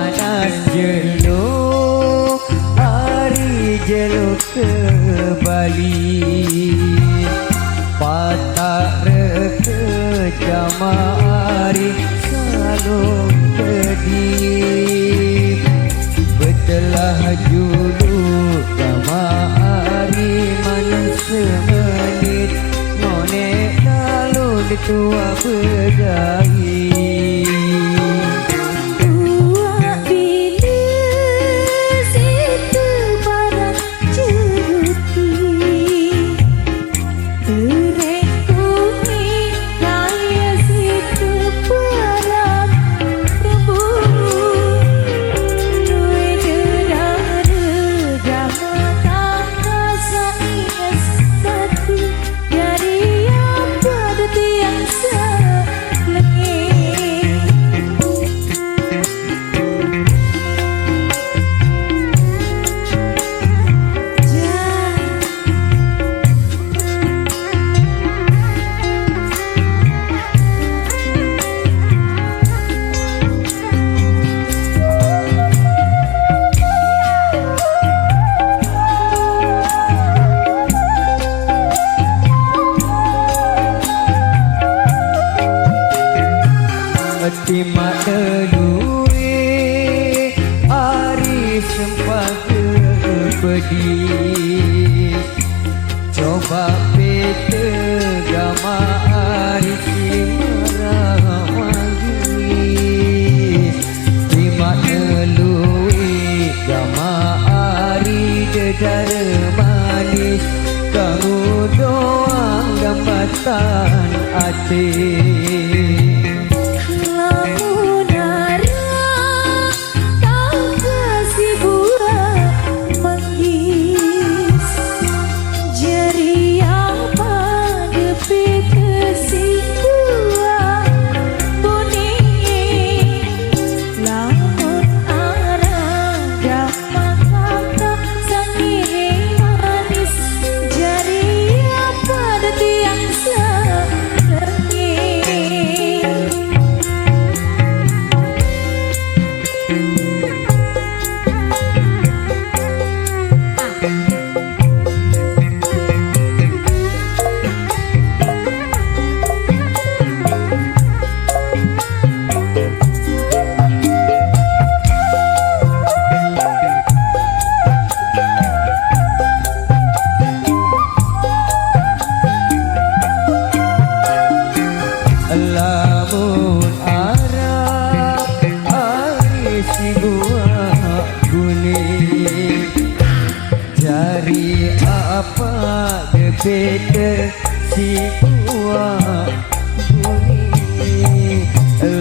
panas jeluk hari jeluk ke Bali patak reke jamari salung kedip betelah juluk jamari manis semenit nonek lalu ditua berdai. Timak telui hari sempat pedih coba peta gama hari merah manggis timak telui gama hari dedara manis kamu doang gambatan hati. Lamun arah hari si buah kuning jari apa debete si buah kuning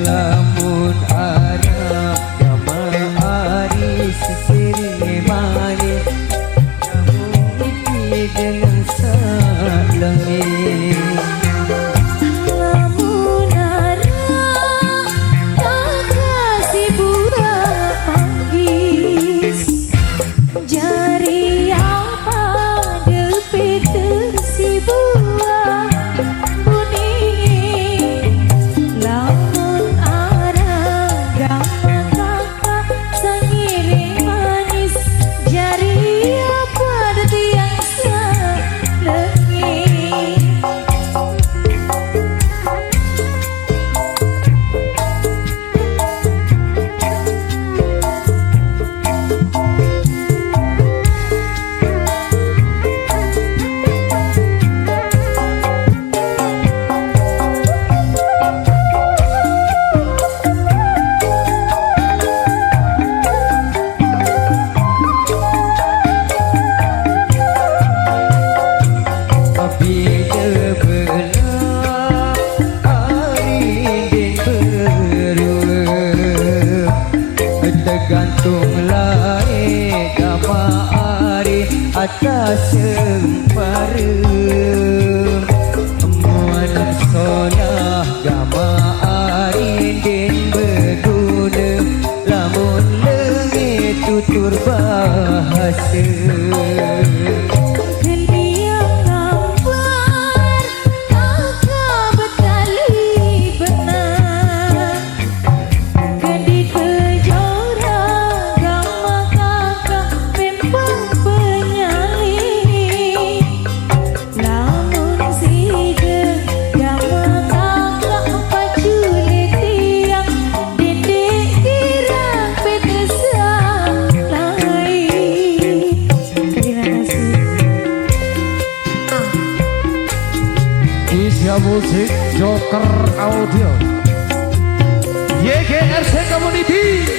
lamun arah gamar hari sisiri manis kamu iki dengan salangin. Atas sempara muana solah gama arindin berguna lamun lengit tutur bahasa. Kejora Musik Joker Audio YGRC Community